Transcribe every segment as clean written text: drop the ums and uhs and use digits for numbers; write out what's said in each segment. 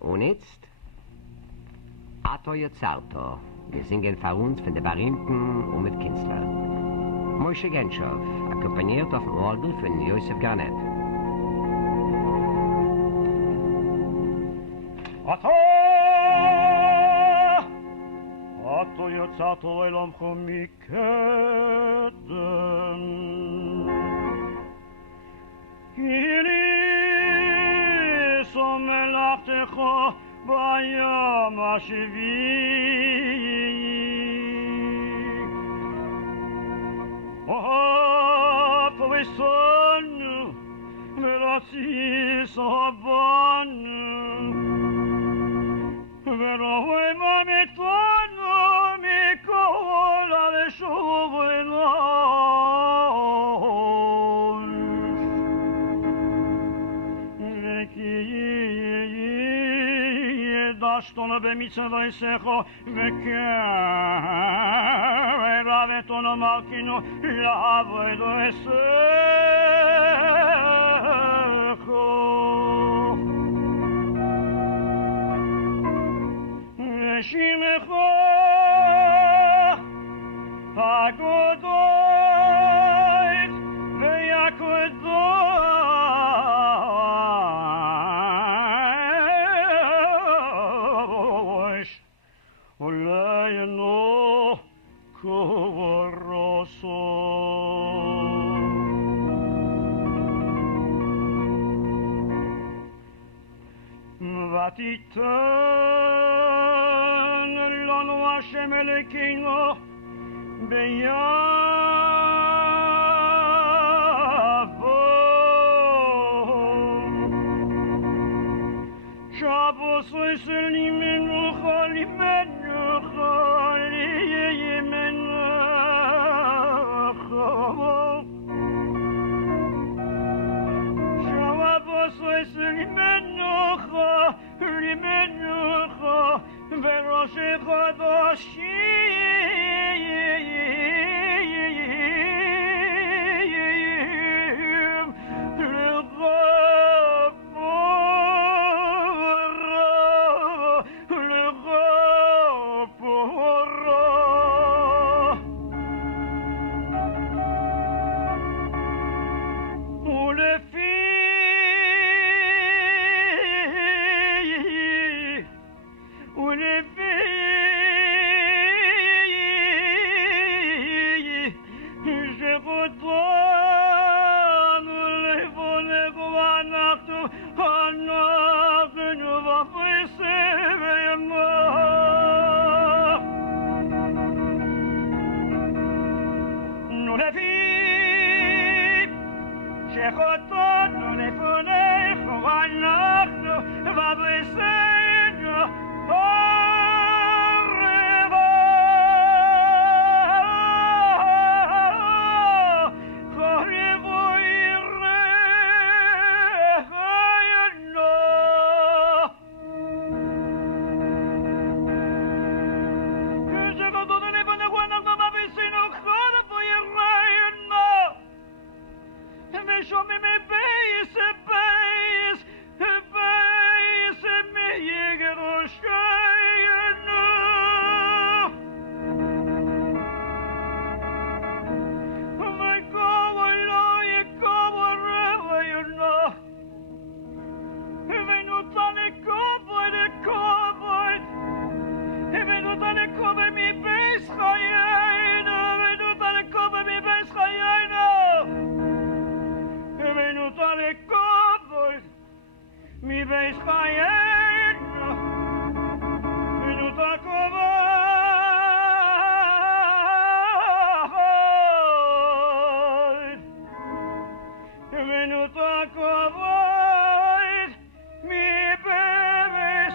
Und jetzt? Ato Yozarto. Wir singen für uns von den Berühmten und mit Künstlern. Moshe Genschow, akkompaniert auf dem Orgel von Yosef Garnett. Ato Yozarto Elam Chomiketen Kili Somelachtecho Bayam Hashevi Oh, Povesonu Merasis Habanu Veroe Mamitonu Mikola Veshuvenon Veki Dashton Bemitzvah Isecho Veke Raveton Malkinu Lavoido Esecho Shimecho Hagodoit Veyakodosh Olayno Kovoroso Vatitan Lonu Hashem Elokeinu Beyavo Shabbos Yisrael Limenucha Limenucha Limenucha Shabbos Yisrael Limenucha Limenucha Verosh Chodashim L'Chapora שחוטאנו לפניך ואנחנו בבריסנו חריבו ירח עיינו שחוטאנו לפניך ואנחנו בבריסנו חריבו ירח עיינו ושומעים בייס, בייס, בייס מיגרושיינו ויקום לא יקום רוויינו ונותן לכובד, לכובד ונותן לכובד מבייס חיינו ונותן לכובד מבייס חיינו ונותן לכובד מבייס חיינו ונותן כובד ונותן כובד מבייס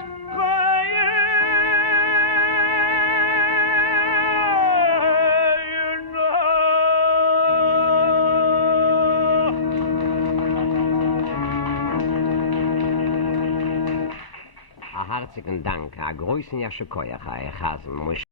Herzlichen Dank, a größen Jasche Koyach, a Chasen,